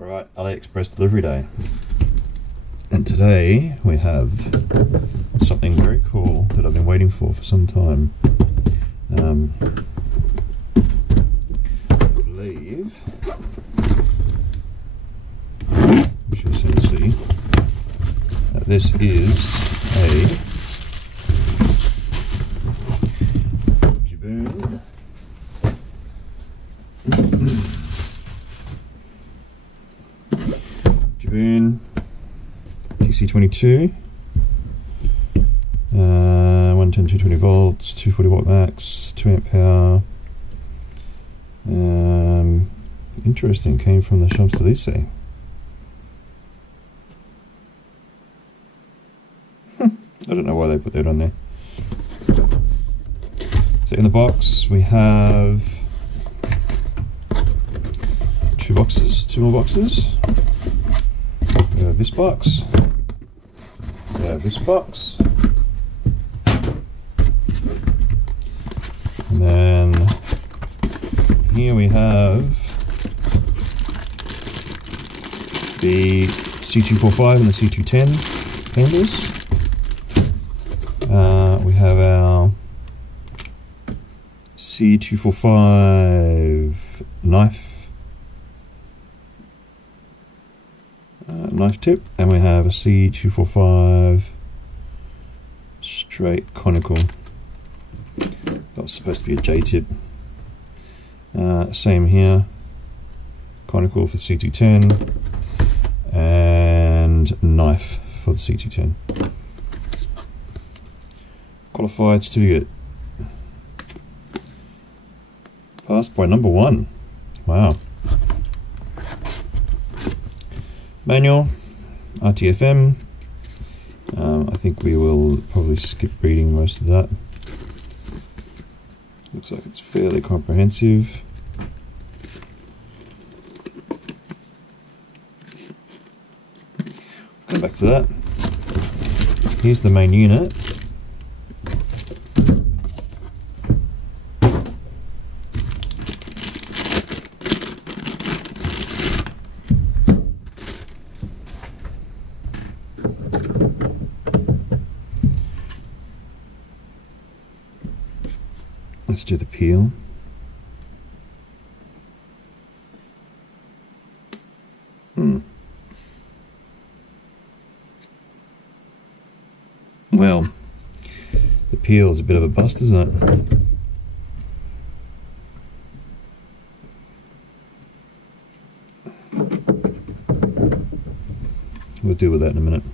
Alright, Aliexpress delivery day. And today we have something very cool that I've been waiting for some time. I believe you should soon see that this is a Geeboon Geeboon TC22, 110 220 volts, 240 watt max, 2 amp power. Interesting, came from the Champs-Élysées. I don't know why they put that on there. So in the box we have two more boxes. We have this box. We have this box. And then here we have the C245 and the C210 handles. We have our C245 knife tip, and we have a C245 straight conical. That was supposed to be a J tip. Same here, conical for C210 and knife for the C210. Qualified certificate. Passed by number 1. Wow. Manual, RTFM. I think we will probably skip reading most of that. Looks like it's fairly comprehensive. Come back to that. Here's the main unit. Let's do the peel. Well, the peel is a bit of a bust, isn't it? We'll deal with that in a minute.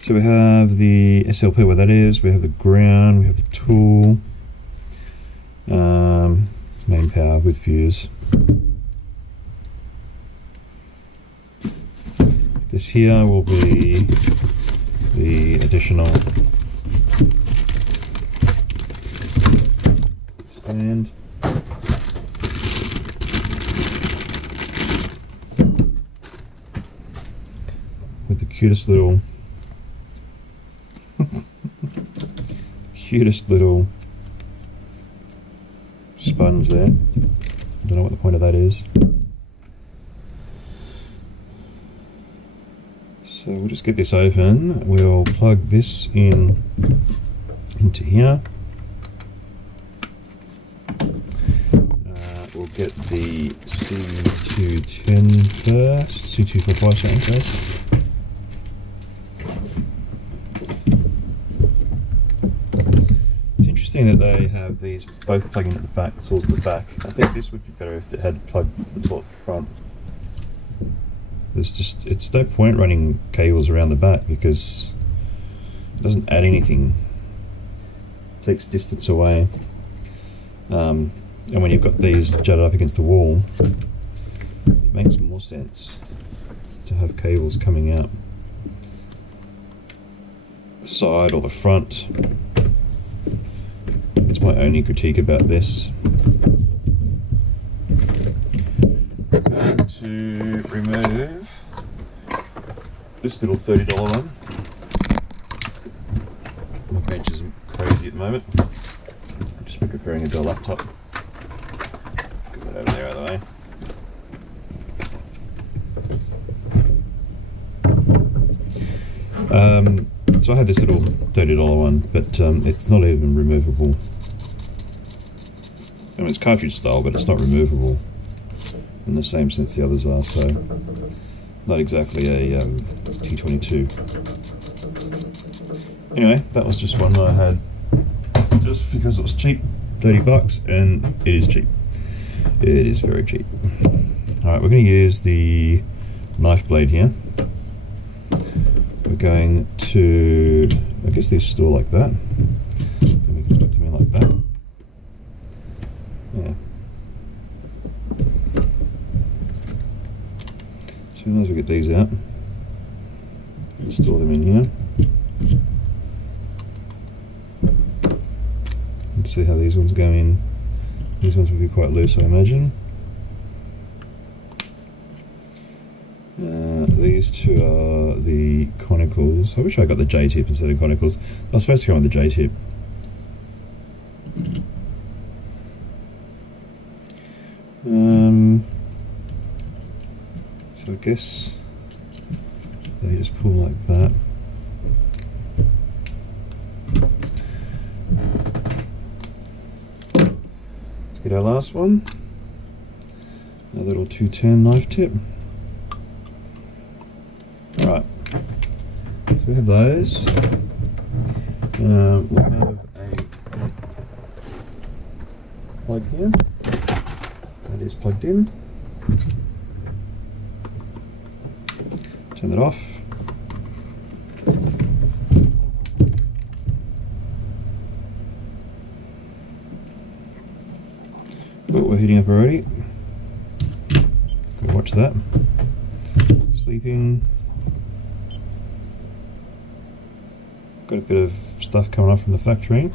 So we have the SLP where that is, we have the ground, we have the tool, main power with fuse. This here will be the additional stand. With the cutest little sponge there. I don't know what the point of that is. So we'll just get this open. We'll plug this into here. We'll get the C210 first, C245 first. That they have these both plugging at the back, the tools at the back. I think this would be better if it had plugged the tool at the front. It's no point running cables around the back because it doesn't add anything. It takes distance away. And when you've got these jutted up against the wall, it makes more sense to have cables coming out the side or the front. It's my only critique about this. I'm going to remove this little $30 one. My bench is crazy at the moment. I'm just preparing a Dell laptop. Get that over there out of the way. So I had this little $30 one, but it's not even removable. I mean, it's cartridge style, but it's not removable in the same sense the others are, so not exactly a T22. Anyway, that was just one I had just because it was cheap, $30, and it is cheap. It is very cheap. Alright, we're going to use the knife blade here. We're going to, I guess these store like that. Then we can put them in like that. Yeah. As soon as we get these out, we'll store them in here. Let's see how these ones go in. These ones will be quite loose, I imagine. These two are the conicals. I wish I got the J-tip instead of conicals. I was supposed to go with the J-tip. So I guess they just pull like that. Let's get our last one. A little 210 knife tip. Alright, so we have those. We'll have a plug here. That is plugged in. Turn that off. Oh, we're heating up already. Go watch that. Sleeping. Got a bit of stuff coming off from the factory.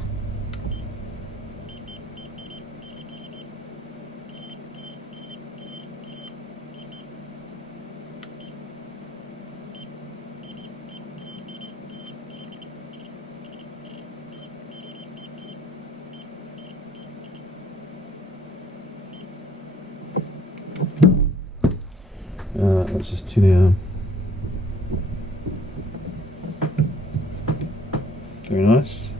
Let's just tin our. Very nice.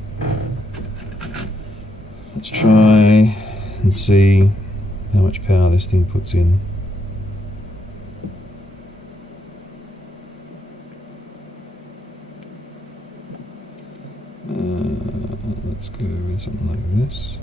Let's try and see how much power this thing puts in. Let's go with something like this.